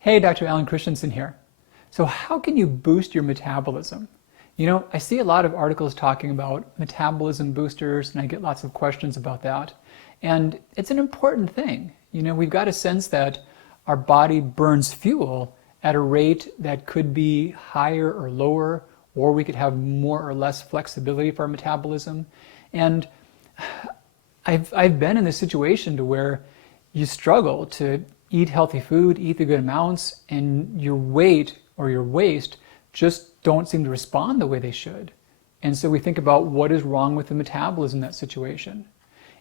Hey, Dr. Alan Christensen here. So how can you boost your metabolism? I see a lot of articles talking about metabolism boosters, and I get lots of questions about that. And it's an important thing. We've got a sense that our body burns fuel at a rate that could be higher or lower, or we could have more or less flexibility for our metabolism. And I've been in this situation to where you struggle to eat healthy food, eat the good amounts, and your weight or your waist just don't seem to respond the way they should. And so we think about what is wrong with the metabolism in that situation.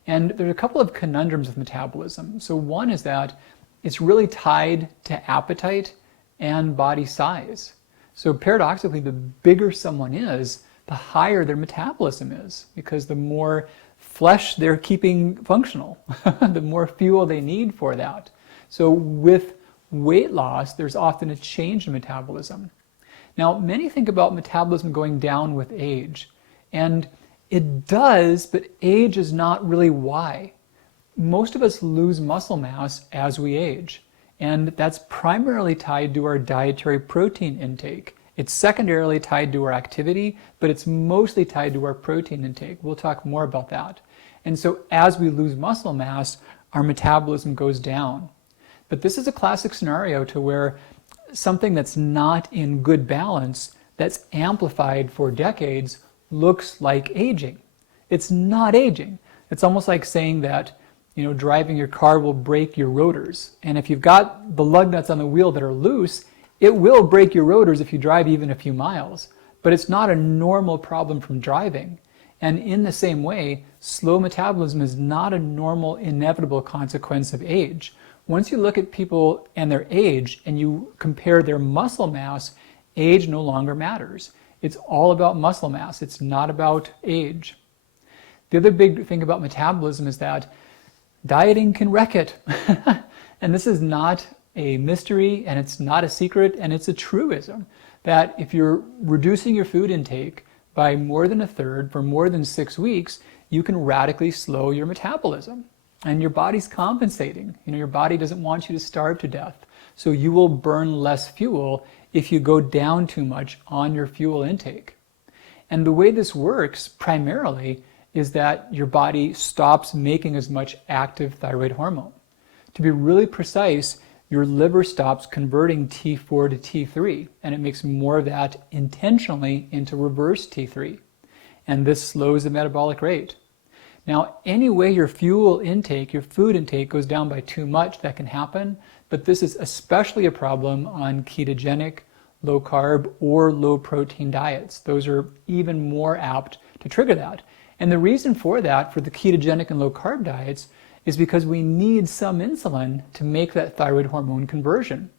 And there's a couple of conundrums with metabolism. So one is that it's really tied to appetite and body size. So paradoxically, the bigger someone is, the higher their metabolism is, because the more flesh they're keeping functional, the more fuel they need for that. So with weight loss, there's often a change in metabolism. Now, many think about metabolism going down with age, and it does, but age is not really why. Most of us lose muscle mass as we age, and that's primarily tied to our dietary protein intake. It's secondarily tied to our activity, but it's mostly tied to our protein intake. We'll talk more about that. And so as we lose muscle mass, our metabolism goes down. But this is a classic scenario to where something that's not in good balance, that's amplified for decades, looks like aging. It's not aging. It's almost like saying that, driving your car will break your rotors. And if you've got the lug nuts on the wheel that are loose, it will break your rotors if you drive even a few miles. But it's not a normal problem from driving. And in the same way, slow metabolism is not a normal, inevitable consequence of age. Once you look at people and their age and you compare their muscle mass, age no longer matters. It's all about muscle mass. It's not about age. The other big thing about metabolism is that dieting can wreck it. And this is not a mystery, and it's not a secret, and it's a truism that if you're reducing your food intake by more than a third for more than 6 weeks, you can radically slow your metabolism. And your body's compensating. Your body doesn't want you to starve to death. So you will burn less fuel if you go down too much on your fuel intake. And the way this works primarily is that your body stops making as much active thyroid hormone. To be really precise, your liver stops converting T4 to T3, and it makes more of that intentionally into reverse T3. And this slows the metabolic rate. Now, any way your fuel intake, your food intake goes down by too much, that can happen, but this is especially a problem on ketogenic, low carb, or low protein diets. Those are even more apt to trigger that. And the reason for that, for the ketogenic and low carb diets, is because we need some insulin to make that thyroid hormone conversion.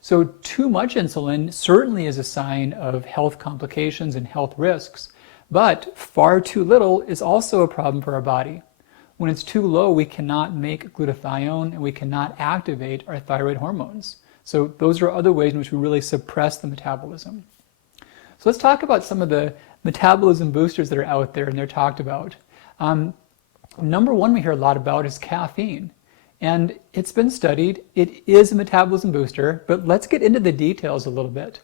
So too much insulin certainly is a sign of health complications and health risks, but far too little is also a problem for our body. When it's too low, we cannot make glutathione and we cannot activate our thyroid hormones. So those are other ways in which we really suppress the metabolism. So let's talk about some of the metabolism boosters that are out there and they're talked about. Number one we hear a lot about is caffeine. And it's been studied. It is a metabolism booster, but let's get into the details a little bit.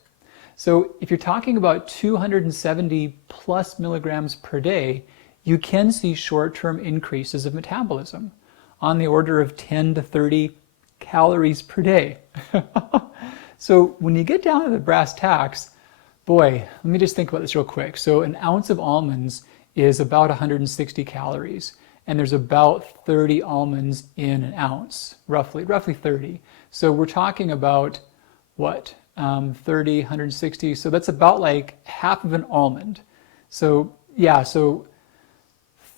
So if you're talking about 270 plus milligrams per day, you can see short-term increases of metabolism on the order of 10 to 30 calories per day. So when you get down to the brass tacks, boy, let me just think about this real quick. So an ounce of almonds is about 160 calories, and there's about 30 almonds in an ounce, roughly 30. So we're talking about what? 30, 160, so that's about like half of an almond. So yeah, so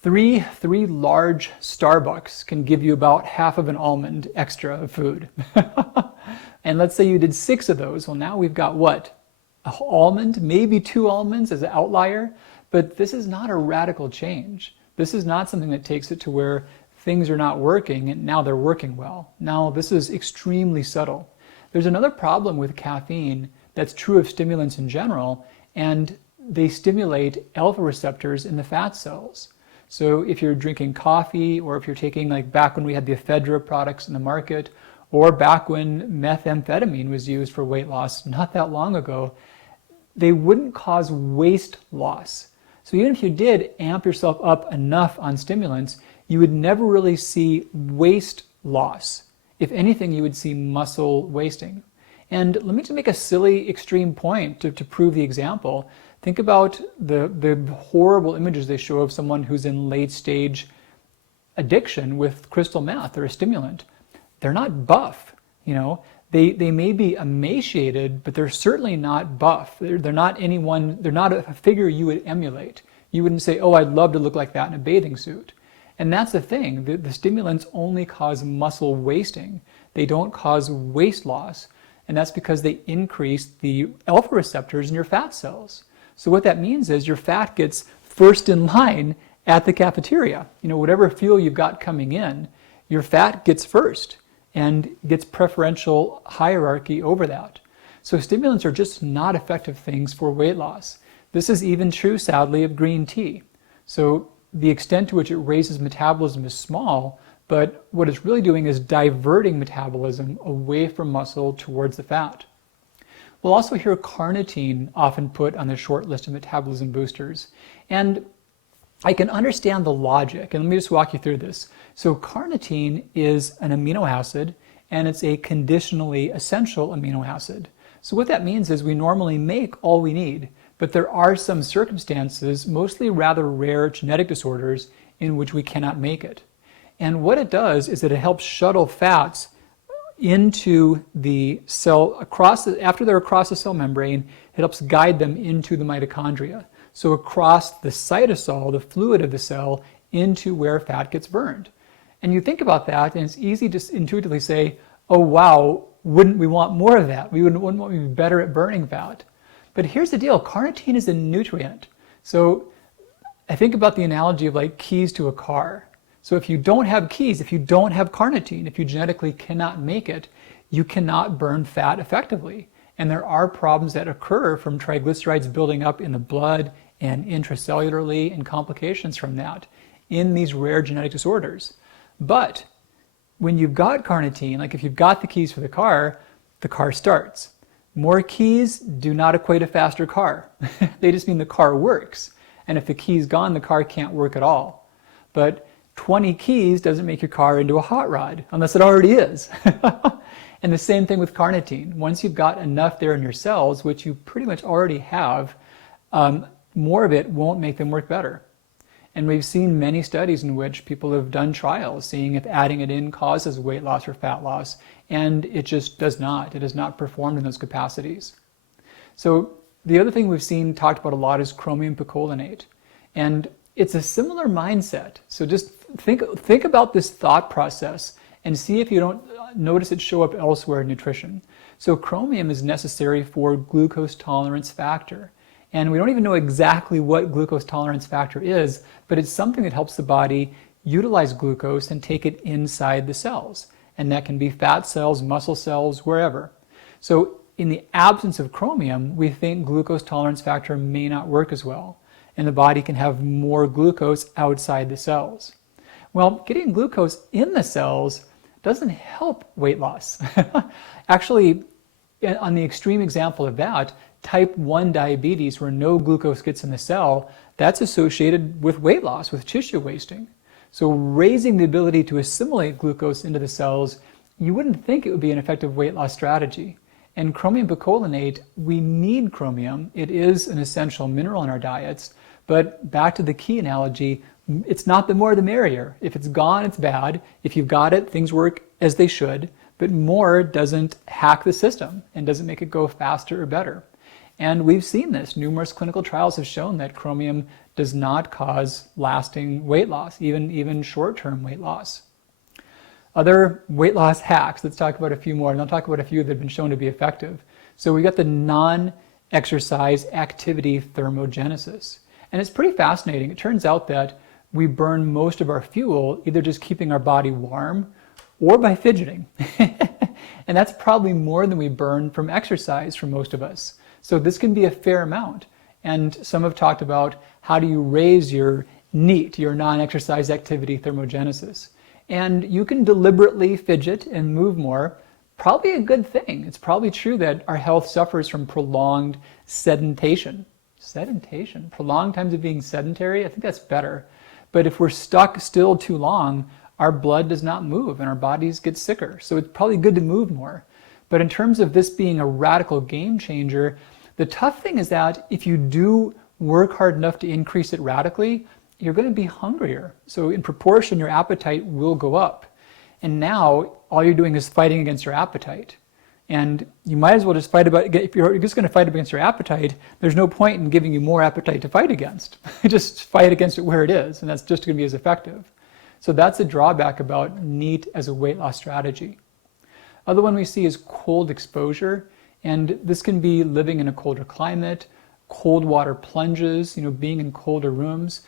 three large Starbucks can give you about half of an almond extra of food. And let's say you did 6 of those. Well, now we've got what? An almond, maybe 2 almonds as an outlier, but this is not a radical change. This is not something that takes it to where things are not working and now they're working well. Now this is extremely subtle. There's another problem with caffeine that's true of stimulants in general, and they stimulate alpha receptors in the fat cells. So if you're drinking coffee, or if you're taking, like back when we had the ephedra products in the market, or back when methamphetamine was used for weight loss not that long ago, they wouldn't cause waist loss. So even if you did amp yourself up enough on stimulants, you would never really see waist loss. If anything, you would see muscle wasting. And let me just make a silly extreme point to prove the example. Think about the horrible images they show of someone who's in late stage addiction with crystal meth or a stimulant. They're not buff, you know. They may be emaciated, but they're certainly not buff. They're not a figure you would emulate. You wouldn't say, oh, I'd love to look like that in a bathing suit. And that's the thing. The stimulants only cause muscle wasting. They don't cause waist loss. And that's because they increase the alpha receptors in your fat cells. So what that means is your fat gets first in line at the cafeteria. You know, whatever fuel you've got coming in, your fat gets first and gets preferential hierarchy over that. So stimulants are just not effective things for weight loss. This is even true, sadly, of green tea. So the extent to which it raises metabolism is small, but what it's really doing is diverting metabolism away from muscle towards the fat. We'll also hear carnitine often put on the short list of metabolism boosters. And I can understand the logic, and let me just walk you through this. So carnitine is an amino acid, and it's a conditionally essential amino acid. So what that means is we normally make all we need, but there are some circumstances, mostly rather rare genetic disorders, in which we cannot make it. And what it does is that it helps shuttle fats into the cell, after they're across the cell membrane, it helps guide them into the mitochondria. So across the cytosol, the fluid of the cell, into where fat gets burned. And you think about that, and it's easy to intuitively say, oh wow, wouldn't we want more of that? Wouldn't we be better at burning fat? But here's the deal, carnitine is a nutrient. So I think about the analogy of like keys to a car. So if you don't have keys, if you don't have carnitine, if you genetically cannot make it, you cannot burn fat effectively. And there are problems that occur from triglycerides building up in the blood and intracellularly, and complications from that in these rare genetic disorders. But when you've got carnitine, like if you've got the keys for the car starts. More keys do not equate a faster car. They just mean the car works. And if the key's gone, the car can't work at all. But 20 keys doesn't make your car into a hot rod, unless it already is. And the same thing with carnitine. Once you've got enough there in your cells, which you pretty much already have, more of it won't make them work better. And we've seen many studies in which people have done trials, seeing if adding it in causes weight loss or fat loss, and it just does not. It has not performed in those capacities. So the other thing we've seen talked about a lot is chromium picolinate. And it's a similar mindset. So just think about this thought process and see if you don't notice it show up elsewhere in nutrition. So chromium is necessary for glucose tolerance factor. And we don't even know exactly what glucose tolerance factor is, but it's something that helps the body utilize glucose and take it inside the cells. And that can be fat cells, muscle cells, wherever. So in the absence of chromium, we think glucose tolerance factor may not work as well, and the body can have more glucose outside the cells. Well, getting glucose in the cells doesn't help weight loss. Actually, on the extreme example of that, type 1 diabetes, where no glucose gets in the cell, that's associated with weight loss, with tissue wasting. So raising the ability to assimilate glucose into the cells, you wouldn't think it would be an effective weight loss strategy. And chromium picolinate, we need chromium. It is an essential mineral in our diets. But back to the key analogy, it's not the more the merrier. If it's gone, it's bad. If you've got it, things work as they should. But more doesn't hack the system and doesn't make it go faster or better. And we've seen this. Numerous clinical trials have shown that chromium does not cause lasting weight loss, even short-term weight loss. Other weight loss hacks, let's talk about a few more, and I'll talk about a few that have been shown to be effective. So we got the non-exercise activity thermogenesis. And it's pretty fascinating. It turns out that we burn most of our fuel either just keeping our body warm or by fidgeting. And that's probably more than we burn from exercise for most of us. So this can be a fair amount. And some have talked about how do you raise your NEAT, your non-exercise activity thermogenesis. and you can deliberately fidget and move more, probably a good thing. It's probably true that our health suffers from prolonged sedentation. Sedentation? Prolonged times of being sedentary? I think that's better. But if we're stuck still too long, our blood does not move and our bodies get sicker. So it's probably good to move more. But in terms of this being a radical game changer, the tough thing is that if you do work hard enough to increase it radically, you're going to be hungrier. So in proportion, your appetite will go up. And now all you're doing is fighting against your appetite. And you might as well just fight about, if you're just going to fight against your appetite, there's no point in giving you more appetite to fight against. Just fight against it where it is, and that's just going to be as effective. So that's a drawback about NEAT as a weight loss strategy. Other one we see is cold exposure, and this can be living in a colder climate, cold water plunges, being in colder rooms.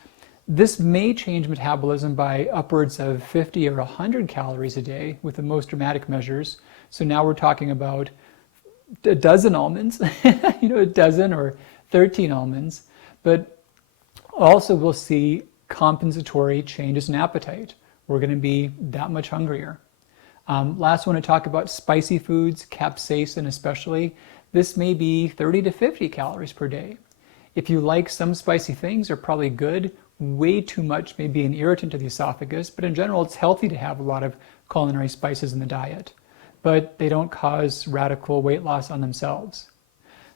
This may change metabolism by upwards of 50 or 100 calories a day with the most dramatic measures. So now we're talking about a dozen almonds, a dozen or 13 almonds, but also we'll see compensatory changes in appetite. We're going to be that much hungrier. Last one to talk about spicy foods, capsaicin especially. This may be 30 to 50 calories per day. If you like some spicy things, they're probably good. Way too much may be an irritant to the esophagus, but in general, it's healthy to have a lot of culinary spices in the diet. But they don't cause radical weight loss on themselves.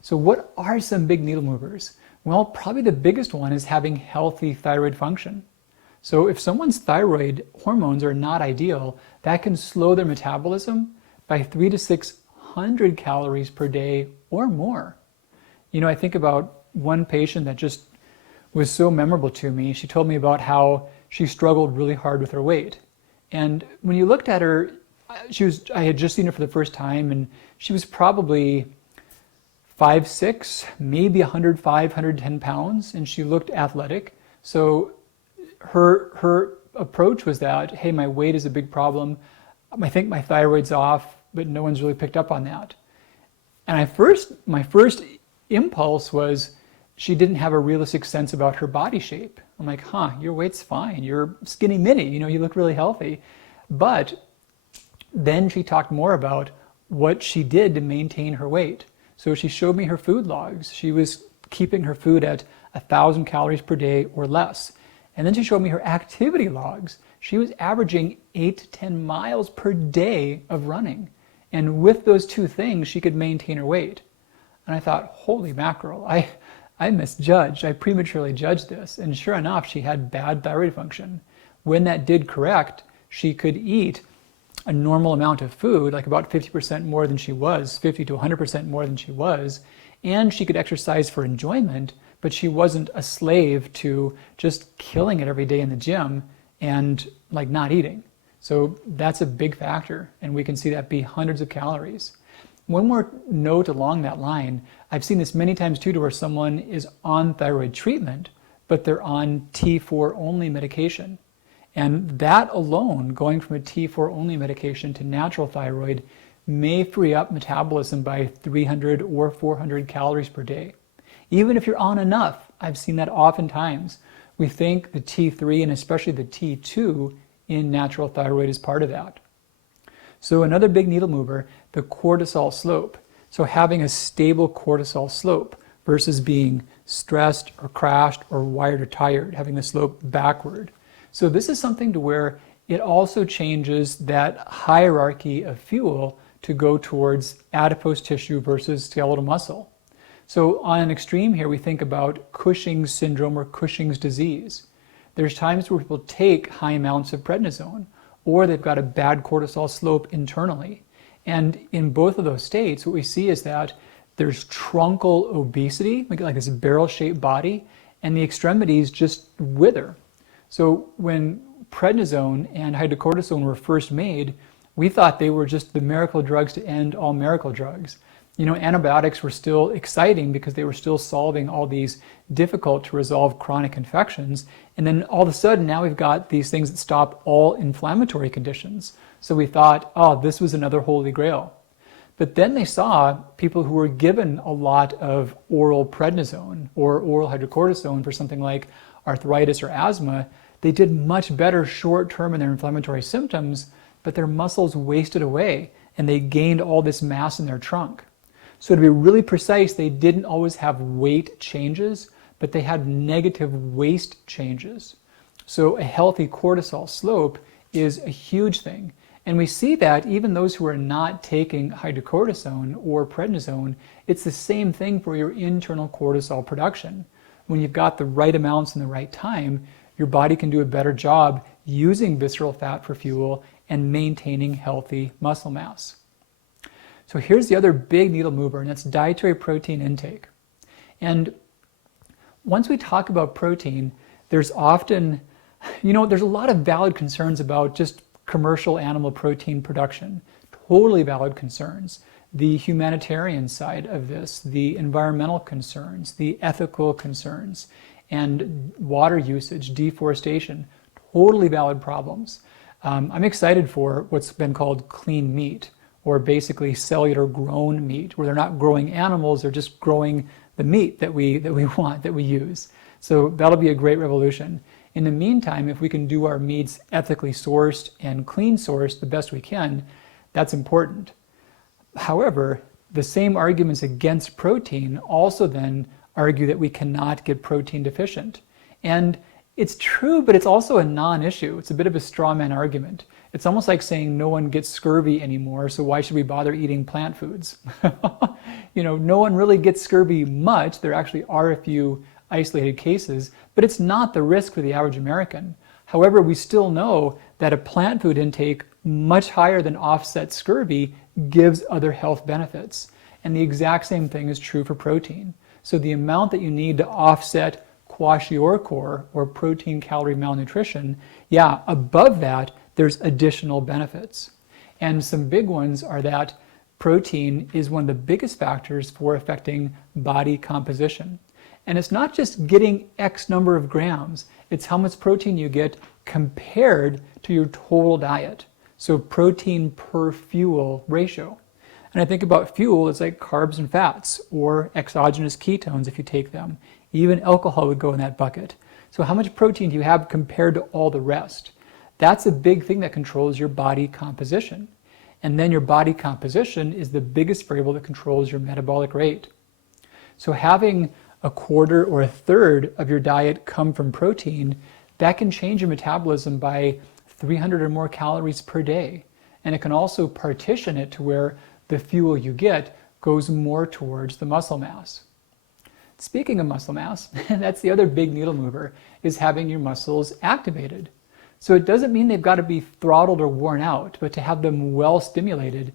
So what are some big needle movers? Well, probably the biggest one is having healthy thyroid function. So if someone's thyroid hormones are not ideal, that can slow their metabolism by 300 to 600 calories per day or more. I think about one patient that just was so memorable to me. She told me about how she struggled really hard with her weight. And when you looked at her, I had just seen her for the first time, and she was probably 5'6", maybe 105, 110 pounds, and she looked athletic. So her approach was that, hey, my weight is a big problem. I think my thyroid's off, but no one's really picked up on that. And my first impulse was she didn't have a realistic sense about her body shape. I'm like, your weight's fine. You're skinny mini, you look really healthy. But then she talked more about what she did to maintain her weight. So she showed me her food logs. She was keeping her food at 1,000 calories per day or less. And then she showed me her activity logs. She was averaging 8 to 10 miles per day of running. And with those two things, she could maintain her weight. And I thought, holy mackerel, I misjudged. I prematurely judged this. And sure enough, she had bad thyroid function. When that did correct, she could eat a normal amount of food, like about 50% more than she was, 50 to 100% more than she was, and she could exercise for enjoyment, but she wasn't a slave to just killing it every day in the gym and like not eating. So that's a big factor, and we can see that be hundreds of calories. One more note along that line, I've seen this many times too, to where someone is on thyroid treatment, but they're on T4 only medication. And that alone, going from a T4 only medication to natural thyroid, may free up metabolism by 300 or 400 calories per day. Even if you're on enough, I've seen that oftentimes. We think the T3 and especially the T2 in natural thyroid is part of that. So another big needle mover, the cortisol slope. So having a stable cortisol slope versus being stressed or crashed or wired or tired, having the slope backward. So this is something to where it also changes that hierarchy of fuel to go towards adipose tissue versus skeletal muscle. So on an extreme here, we think about Cushing's syndrome or Cushing's disease. There's times where people take high amounts of prednisone, or they've got a bad cortisol slope internally. And in both of those states, what we see is that there's truncal obesity, like this barrel-shaped body, and the extremities just wither. So when prednisone and hydrocortisone were first made, we thought they were just the miracle drugs to end all miracle drugs. Antibiotics were still exciting because they were still solving all these difficult to resolve chronic infections. And then all of a sudden, now we've got these things that stop all inflammatory conditions. So we thought, oh, this was another holy grail. But then they saw people who were given a lot of oral prednisone or oral hydrocortisone for something like arthritis or asthma, They did much better short term in their inflammatory symptoms, but their muscles wasted away and they gained all this mass in their trunk. So to be really precise, they didn't always have weight changes, but they had negative waist changes. So a healthy cortisol slope is a huge thing. And we see that even those who are not taking hydrocortisone or prednisone, it's the same thing for your internal cortisol production. When you've got the right amounts in the right time, your body can do a better job using visceral fat for fuel and maintaining healthy muscle mass. So here's the other big needle mover, and that's dietary protein intake. And once we talk about protein, there's often, there's a lot of valid concerns about just commercial animal protein production. Totally valid concerns. The humanitarian side of this, the environmental concerns, the ethical concerns, and water usage, deforestation, totally valid problems. I'm excited for what's been called clean meat, or basically cellular grown meat, where they're not growing animals, they're just growing the meat that we want, that we use. So that'll be a great revolution. In the meantime, if we can do our meats ethically sourced and clean sourced the best we can, that's important. However, the same arguments against protein also then argue that we cannot get protein deficient. And it's true, but it's also a non-issue. It's a bit of a straw man argument. It's almost like saying no one gets scurvy anymore, so why should we bother eating plant foods? No one really gets scurvy much. There actually are a few isolated cases, but it's not the risk for the average American. However, we still know that a plant food intake much higher than offset scurvy gives other health benefits. And the exact same thing is true for protein. So the amount that you need to offset kwashiorkor, or protein calorie malnutrition, above that, there's additional benefits. And some big ones are that protein is one of the biggest factors for affecting body composition. And it's not just getting X number of grams, it's how much protein you get compared to your total diet. So protein per fuel ratio. And I think about fuel, it's like carbs and fats, or exogenous ketones if you take them. Even alcohol would go in that bucket. So how much protein do you have compared to all the rest? That's a big thing that controls your body composition. And then your body composition is the biggest variable that controls your metabolic rate. So having a quarter or a third of your diet come from protein, that can change your metabolism by 300 or more calories per day. And it can also partition it to where the fuel you get goes more towards the muscle mass. Speaking of muscle mass, that's the other big needle mover, is having your muscles activated. So it doesn't mean they've got to be throttled or worn out, but to have them well stimulated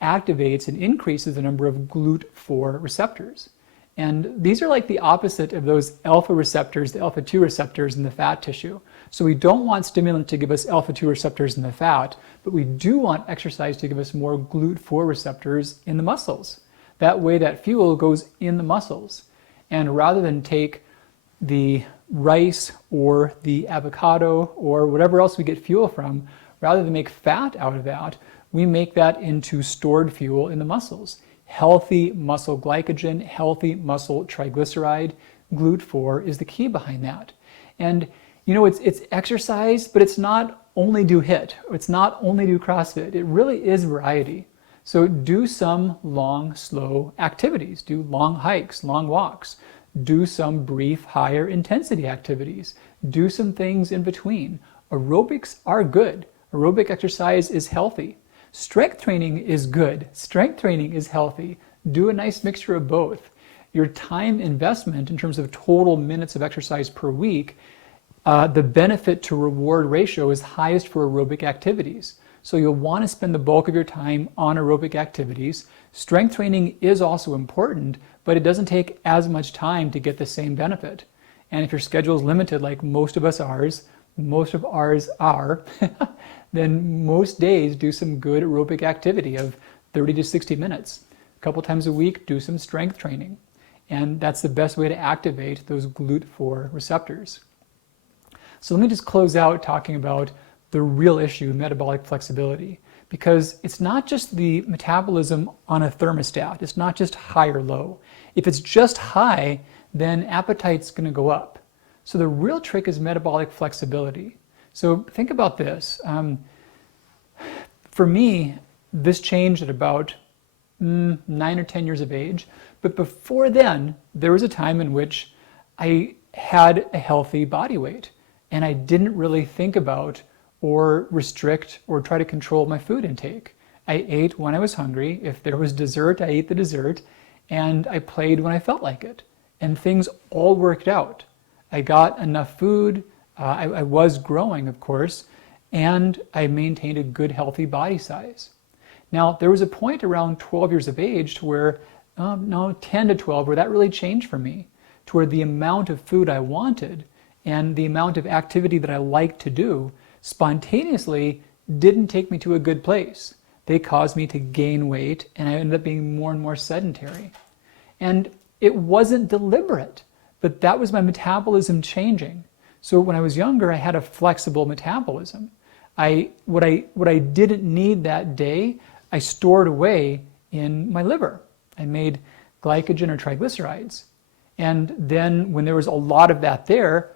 activates and increases the number of GLUT4 receptors. And these are like the opposite of those alpha receptors, the alpha-2 receptors in the fat tissue. So we don't want stimulant to give us alpha-2 receptors in the fat, but we do want exercise to give us more GLUT4 receptors in the muscles. That way that fuel goes in the muscles. And rather than take the rice or the avocado or whatever else we get fuel from, rather than make fat out of that, we make that into stored fuel in the muscles. Healthy muscle glycogen, healthy muscle triglyceride, GLUT4 is the key behind that. And it's exercise, but it's not only do HIIT, it's not only do CrossFit, it really is variety. So do some long, slow activities, do long hikes, long walks, do some brief, higher intensity activities, do some things in between. Aerobics are good. Aerobic exercise is healthy. Strength training is good. Strength training is healthy. Do a nice mixture of both. Your time investment in terms of total minutes of exercise per week, the benefit to reward ratio is highest for aerobic activities. So you'll want to spend the bulk of your time on aerobic activities. Strength training is also important, but it doesn't take as much time to get the same benefit. And if your schedule is limited, like most of ours are, then most days do some good aerobic activity of 30 to 60 minutes. A couple times a week, do some strength training. And that's the best way to activate those GLUT4 receptors. So let me just close out talking about the real issue, metabolic flexibility, because it's not just the metabolism on a thermostat. It's not just high or low. If it's just high, then appetite's going to go up. So the real trick is metabolic flexibility. So think about this. For me, this changed at about 9 or 10 years of age. But before then, there was a time in which I had a healthy body weight and I didn't really think about or restrict or try to control my food intake. I ate when I was hungry. If there was dessert, I ate the dessert, and I played when I felt like it. And things all worked out. I got enough food, I was growing, of course, and I maintained a good, healthy body size. Now, there was a point around 12 years of age to where, no, 10 to 12, where that really changed for me, to where the amount of food I wanted and the amount of activity that I liked to do spontaneously didn't take me to a good place. They caused me to gain weight, and I ended up being more and more sedentary. And it wasn't deliberate, but that was my metabolism changing. So when I was younger, I had a flexible metabolism. What I didn't need that day, I stored away in my liver. I made glycogen or triglycerides. And then when there was a lot of that there,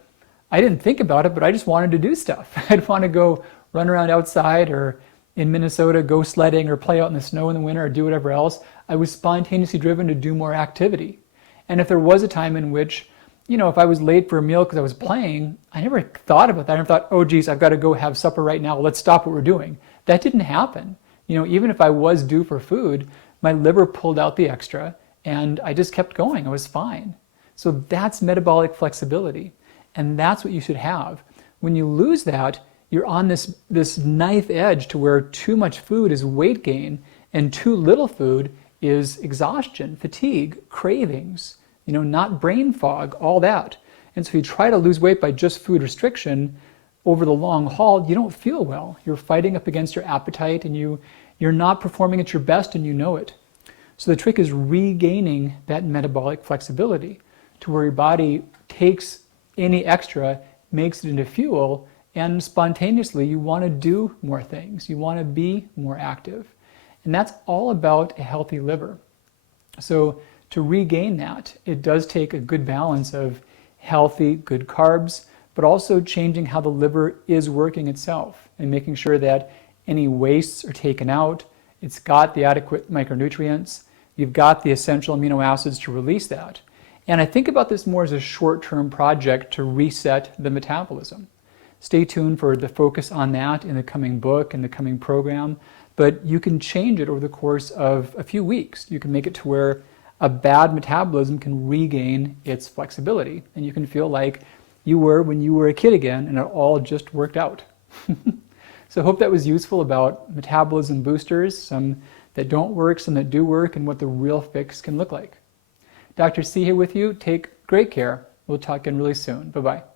I didn't think about it, but I just wanted to do stuff. I'd want to go run around outside, or in Minnesota, go sledding or play out in the snow in the winter or do whatever else. I was spontaneously driven to do more activity. And if there was a time in which, if I was late for a meal because I was playing, I never thought about that. I never thought, oh geez, I've got to go have supper right now. Let's stop what we're doing. That didn't happen. Even if I was due for food, my liver pulled out the extra and I just kept going. I was fine. So that's metabolic flexibility. And that's what you should have. When you lose that, you're on this knife edge to where too much food is weight gain and too little food is exhaustion, fatigue, cravings, not brain fog, all that. And so if you try to lose weight by just food restriction over the long haul, you don't feel well. You're fighting up against your appetite and you're not performing at your best and you know it. So the trick is regaining that metabolic flexibility to where your body takes any extra, makes it into fuel, and spontaneously you want to do more things. You want to be more active. And that's all about a healthy liver. So to regain that, it does take a good balance of healthy, good carbs, but also changing how the liver is working itself and making sure that any wastes are taken out. It's got the adequate micronutrients. You've got the essential amino acids to release that. And I think about this more as a short-term project to reset the metabolism. Stay tuned for the focus on that in the coming book and the coming program, but you can change it over the course of a few weeks. You can make it to where a bad metabolism can regain its flexibility, and you can feel like you were when you were a kid again, and it all just worked out. So I hope that was useful about metabolism boosters, some that don't work, some that do work, and what the real fix can look like. Dr. C here with you. Take great care. We'll talk again really soon. Bye-bye.